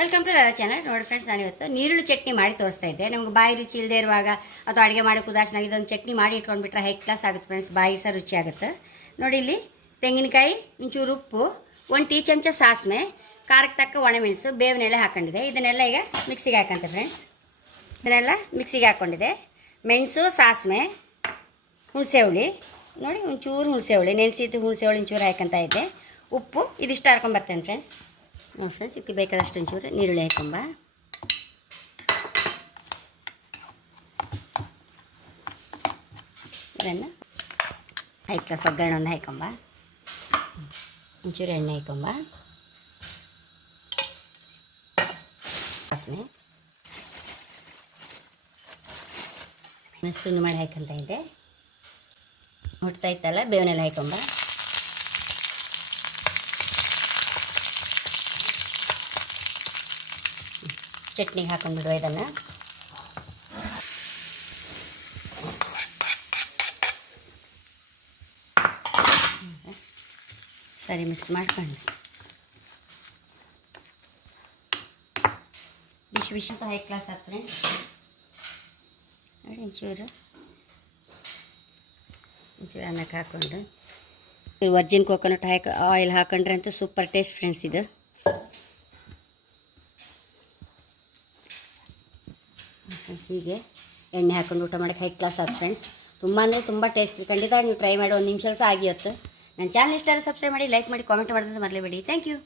Welcome to Radha channel ನೋಡಿ friends ನಾನು ಇವತ್ತು ನೀರುಳ್ಳಿ ಚಟ್ನಿ ಮಾಡಿ ತೋರಿಸ್ತಾ ಇದ್ದೆ. ನಮ್ಗೆ ಬಾಯಿ ರುಚಿ ಇಲ್ಲದೆ ಇರುವಾಗ ಅಥವಾ ಅಡುಗೆ ಮಾಡೋಕೆ ಉದಾಸನ ಇದೊಂದು ಚಟ್ನಿ ಮಾಡಿ ಇಟ್ಕೊಂಡ್ಬಿಟ್ರೆ ಹೈ ಕ್ಲಾಸ್ ಆಗುತ್ತೆ ಫ್ರೆಂಡ್ಸ್ ಬಾಯಿ ಸಹ ರುಚಿ ಆಗುತ್ತೆ. ನೋಡಿ ಇಲ್ಲಿ ತೆಂಗಿನಕಾಯಿ, ಒಂಚೂರು ಉಪ್ಪು, ಒಂದು ಟೀ ಚಮಚ ಸಾಸಿವೆ, ಖಾರಕ್ಕೆ ತಕ್ಕ ಒಣಮೆಣಸು ಬೇವಿನೆಲ್ಲ ಹಾಕೊಂಡಿದೆ. ಇದನ್ನೆಲ್ಲ ಈಗ ಮಿಕ್ಸಿಗೆ ಹಾಕಂತೆ ಫ್ರೆಂಡ್ಸ್ ಇದನ್ನೆಲ್ಲ ಮಿಕ್ಸಿಗೆ ಹಾಕ್ಕೊಂಡಿದೆ ಮೆಣಸು, ಸಾಸಿವೆ ಹುಣಸೆ ಹುಳಿ ನೋಡಿ ಒಂಚೂರು ಹುಣಸೆ ಹುಳಿ ನೆನೆಸಿದ್ದು ಹುಣಸೆ ಹುಳಿ ಒಂಚೂರು ಹಾಕಂತ ಇದ್ದೆ. ಉಪ್ಪು ಇದಿಷ್ಟು ಹಾಕೊಂಡ್ಬರ್ತೇನೆ ಫ್ರೆಂಡ್ಸ್ ನೋಡಿ ಫ್ರೆಂಡ್ಸ್ ಇದಕ್ಕೆ ಬೇಕಾದಷ್ಟು ಒಂಚೂರು ನೀರುಳ್ಳಿ ಹಾಕೊಂಬ ಇದನ್ನು ಹೈ ಕ್ಲಾಸ್ ಒಗ್ಗರಣೆ ಒಂದು ಹಾಕೊಂಬ ಒಂಚೂರು ಎಣ್ಣೆ ಹಾಕೊಂಬ ವಾಸನೆ ಮೆಣಸು ತುಂಡು ಮಾಡಿ ಹಾಕಂತ ಇದ್ದೆ ಹುಟ್ತಾ ಇತ್ತಲ್ಲ ಬೇವನೆಲ್ಲ ಹಾಕೊಂಬ ಚಟ್ನಿಗೆ ಹಾಕೊಂಡ್ಬಿಡುವ ಇದನ್ನು. ಸರಿ ಮಿಕ್ಸ್ ಮಾಡ್ಕೊಂಡು. ಬಿಸಿ ಬಿಸಿ ಹೈ ಕ್ಲಾಸ್ ಆಗ್ತದೆ. ನೋಡಿ ಒಂಚೂರು. ಒಂಚೂರು ಅನ್ನಕ್ಕೆ ಹಾಕ್ಕೊಂಡು ಒರ್ಜಿನ್ ಕೋಕೋನಟ್ ಹಾಕಿ ಆಯಿಲ್ ಹಾಕೊಂಡ್ರೆ ಅಂತೂ ಸೂಪರ್ ಟೇಸ್ಟ್ ಫ್ರೆಂಡ್ಸ್ ಇದು. ಫ್ರೆಂಡ್ಸ್ ಹೀಗೆ ಎಣ್ಣೆ ಹಾಕೊಂಡು ಊಟ ಮಾಡೋಕ್ಕೆ ಹೈ ಕ್ಲಾಸ್ ಆಯ್ತು ಫ್ರೆಂಡ್ಸ್ ತುಂಬ ಅಂದರೆ ತುಂಬ ಟೇಸ್ಟ್ ಖಂಡಿತ ನೀವು ಟ್ರೈ ಮಾಡಿ ಒಂದು ನಿಮಿಷ ಸಹ ಆಗಿತ್ತು ನನ್ನ ಚಾನಲ್ ಇಷ್ಟ ಸಬ್ಸ್ಕ್ರೈಬ್ ಮಾಡಿ ಲೈಕ್ ಮಾಡಿ ಕಾಮೆಂಟ್ ಮಾಡೋದಂತ ಮರಲೇಬೇಡಿ. Thank you